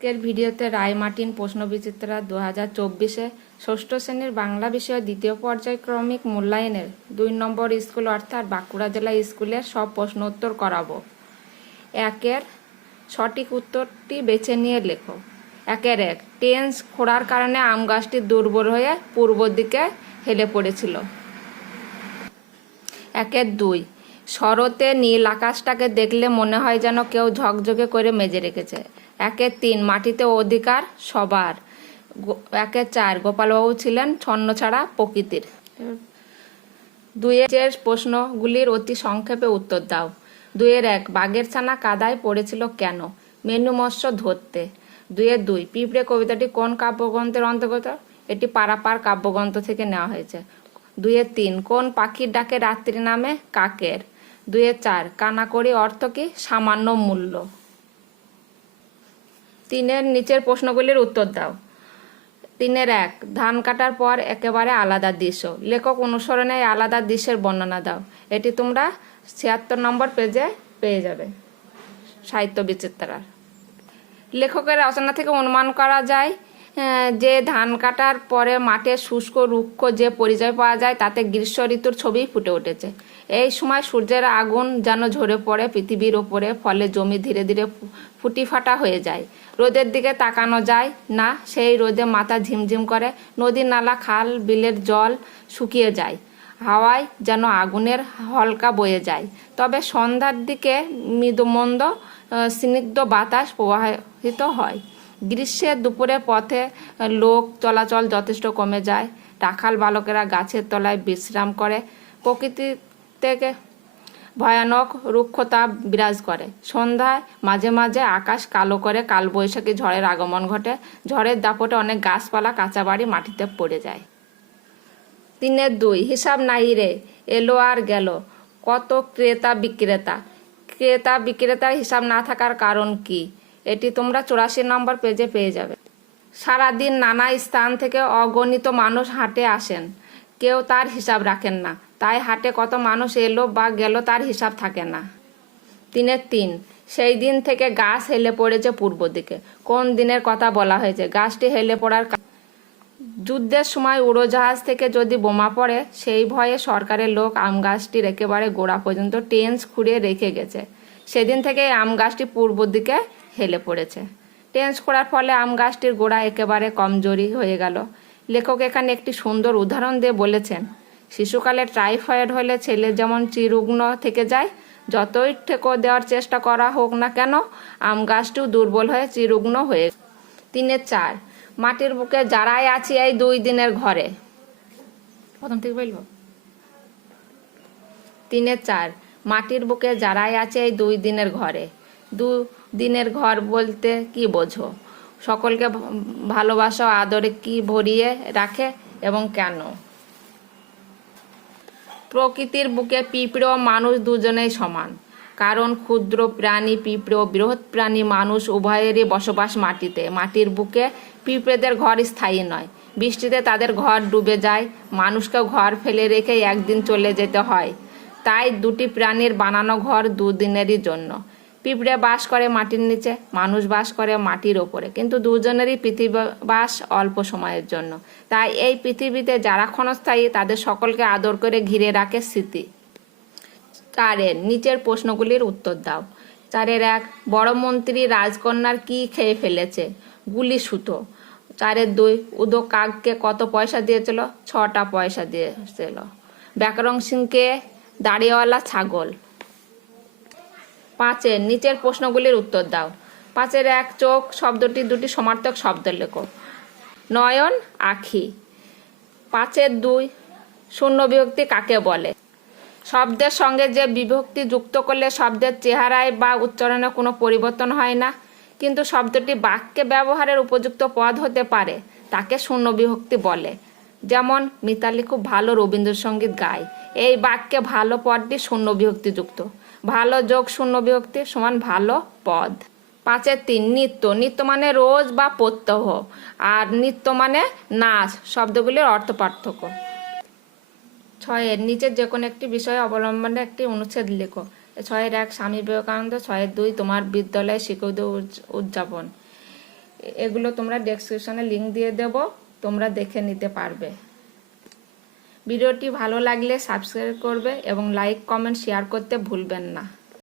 আজকের ভিডিওতে রায়-মার্টিন প্রশ্নবিচিত্রা 2024-এ ষষ্ঠ শ্রেণীর বাংলা বিষয়ের দ্বিতীয় পর্যায়ক্রমিক মূল্যায়নের 2 নম্বর স্কুল অর্থাৎ বাঁকুড়া জেলা স্কুলের সব প্রশ্ন উত্তর করাবো। একের সঠিক উত্তরটি বেছে নিয়ে লেখো। 1 টেন্স খোঁড়ার কারণে আম গাছটি দুর্বল হয়ে পূর্ব দিকে হেলে পড়েছিল। 2 শরতে নীল আকাশটাকে দেখলে মনে হয় যেন কেউ ঝকঝকে করে মেজে রেখেছে। 3 মাটিতে অধিকার সবার। 4 গোপালবাবু ছিলেন ছন্নছাড়া প্রকৃতির। 2 এর প্রশ্নগুলির অতি সংক্ষেপে উত্তর দাও। 2 বাঘের ছানা কাদায় পড়েছিল কেন? মেনু মৎস্য ধরতে। 2 পিঁপড়ে কবিতাটি কোন কাব্যগ্রন্থের অন্তর্গত? এটি পারাপার কাব্যগ্রন্থ থেকে নেওয়া হয়েছে। 2 কোন পাখির ডাকে রাত্রি নামে? কাকের। 2 কানাকড়ি অর্থ কি? সামান্য মূল্য। 3 নিচের প্রশ্নগুলির উত্তর দাও। 3 ধান কাটার পর একেবারে আলাদা দৃশ্য। লেখক অনুসরণে আলাদা দৃশ্যের বর্ণনা দাও। এটি তোমরা 76 নম্বর পেজে পেয়ে যাবে সাহিত্য বিচিত্রার। লেখকের রচনা থেকে অনুমান করা যায় যে ধান কাটার পরে মাঠে শুষ্ক রুক্ষ যে পরিচয় পাওয়া যায় তাতে গ্রীষ্ম ঋতুর ছবি ফুটে উঠেছে। এই সময় সূর্যের আগুন যেন ঝরে পড়ে পৃথিবীর ওপরে, ফলে জমি ধীরে ধীরে ফুটি ফাটা হয়ে যায়। রোদের দিকে তাকানো যায় না, সেই রোদে মাথা ঝিমঝিম করে। নদী নালা খাল বিলের জল শুকিয়ে যায়, হাওয়ায় যেন আগুনের হলকা বয়ে যায়। তবে সন্ধ্যার দিকে মৃদুমন্দ স্নিগ্ধ বাতাস প্রবাহিত হয়। গ্রীষ্মের দুপুরে পথে লোক চলাচল যথেষ্ট কমে যায়। রাখাল বালকেরা গাছের তলায় বিশ্রাম করে। প্রকৃতি থেকে ভয়ানক রুক্ষতা বিরাজ করে। সন্ধ্যায় মাঝে মাঝে আকাশ কালো করে কালবৈশাখী ঝড়ের আগমন ঘটে। ঝড়ের দাপটে অনেক গাছপালা কাঁচা বাড়ি মাটিতে পড়ে যায়। 3 হিসাব নাই রে, এলো আর গেল, কত ক্রেতা বিক্রেতা। ক্রেতা বিক্রেতার হিসাব না থাকার কারণ কি? এটি তোমরা 84 নম্বর পেজে পেয়ে যাবে। সারাদিন নানা স্থান থেকে অগণিত মানুষ হাটে আসেন, কেউ তার হিসাব রাখেন না। তাই হাটে কত মানুষ এলো বা গেল তার হিসাব থাকে না। 3 সেই দিন থেকে গাছ হেলে পড়েছে পূর্ব দিকে। কোন দিনের কথা বলা হয়েছে? গাছটি হেলে পড়ার যুদ্ধের সময় উড়োজাহাজ থেকে যদি বোমা পড়ে সেই ভয়ে সরকারের লোক আম গাছটির একেবারে গোড়া পর্যন্ত টেন্স খুঁড়িয়ে রেখে গেছে। সেদিন থেকে আম গাছটি পূর্ব দিকে হেলে পড়েছে। টেন্স খোঁড়ার ফলে আম গাছটির গোড়া একেবারে কমজোরি হয়ে গেল। লেখক এখানে একটি সুন্দর উদাহরণ দিয়ে বলেছেন, শিশুকালে টাইফয়েড হলে ছেলে যেমন চিরুগ্ন থেকে যায়, যতই ঠেকো দেওয়ার চেষ্টা করা হোক না কেন আম গাছটিও দুর্বল হয়ে চিরুগ্ন হয়ে। 4 মাটির বুকে যারাই আছি এই 2 দিনের ঘরে। প্রথম থেকে বলবো। 4 মাটির বুকে যারাই আছে এই 2 দিনের ঘরে। 2 দিনের ঘর বলতে কি বোঝো? সকলকে ভালোবাসা আদরে কি ভরিয়ে রাখে এবং কেন? প্রকৃতির বুকে পিঁপড়ে ও মানুষ দুজনেই সমান, কারণ ক্ষুদ্র প্রাণী পিঁপড়ে ও বৃহৎ প্রাণী মানুষ উভয়েরই বসবাস মাটিতে। মাটির বুকে পিঁপড়েদের ঘর স্থায়ী নয়, বৃষ্টিতে তাদের ঘর ডুবে যায়। মানুষকেও ঘর ফেলে রেখে একদিন চলে যেতে হয়। তাই দুটি প্রাণীর বানানো ঘর 2 দিনেরই জন্য। পিঁপড়ে বাস করে মাটির নিচে, মানুষ বাস করে মাটির ওপরে, কিন্তু দুজনেরই পৃথিবী বাস অল্প সময়ের জন্য। তাই এই পৃথিবীতে যারা ক্ষণস্থায়ী তাদের সকলকে আদর করে ঘিরে রাখে স্মৃতি। 4 নিচের প্রশ্নগুলির উত্তর দাও। 4 বড় মন্ত্রী রাজকন্যার কি খেয়ে ফেলেছে? গুলি সুতো। 4 উদো কাককে কত পয়সা দিয়েছিল? 6টা পয়সা দিয়েছিল। ব্যাকরণ সিংকে দাড়িওয়ালা ছাগল। 5 নিচের প্রশ্নগুলির উত্তর দাও। 5 চোখ শব্দটি 2টি সমার্থক শব্দ লেখো। নয়ন, আখি। 5 শূন্য বিভক্তি কাকে বলে? শব্দের সঙ্গে যে বিভক্তি যুক্ত করলে শব্দের চেহারায় বা উচ্চারণে কোনো পরিবর্তন হয় না, কিন্তু শব্দটি বাক্যে ব্যবহারের উপযুক্ত পদ হতে পারে, তাকে শূন্য বিভক্তি বলে। যেমন মিতালি খুব ভালো রবীন্দ্রসঙ্গীত গায়। এই বাক্যে ভালো পদটি শূন্য বিভক্তি যুক্ত। ভালো যোগ শূন্য বিভক্তি সমান ভালো পদ। 5 নৃত্য। নৃত্য মানে রোজ বা প্রত্যহ, আর নৃত্য মানে নাচ। শব্দগুলির অর্থ পার্থক্য। 6 নিচের যে কোনো একটি বিষয়ে অবলম্বনে একটি অনুচ্ছেদ লেখো। 6 স্বামী বিবেকানন্দ। 2 তোমার বিদ্যালয়ে শিক্ষকদের উদযাপন। এগুলো তোমরা ডেসক্রিপশনে লিংক দিয়ে দেব, তোমরা দেখে নিতে পারবে। ভিডিওটি ভালো লাগলে সাবস্ক্রাইব করবে এবং লাইক কমেন্ট শেয়ার করতে ভুলবেন না।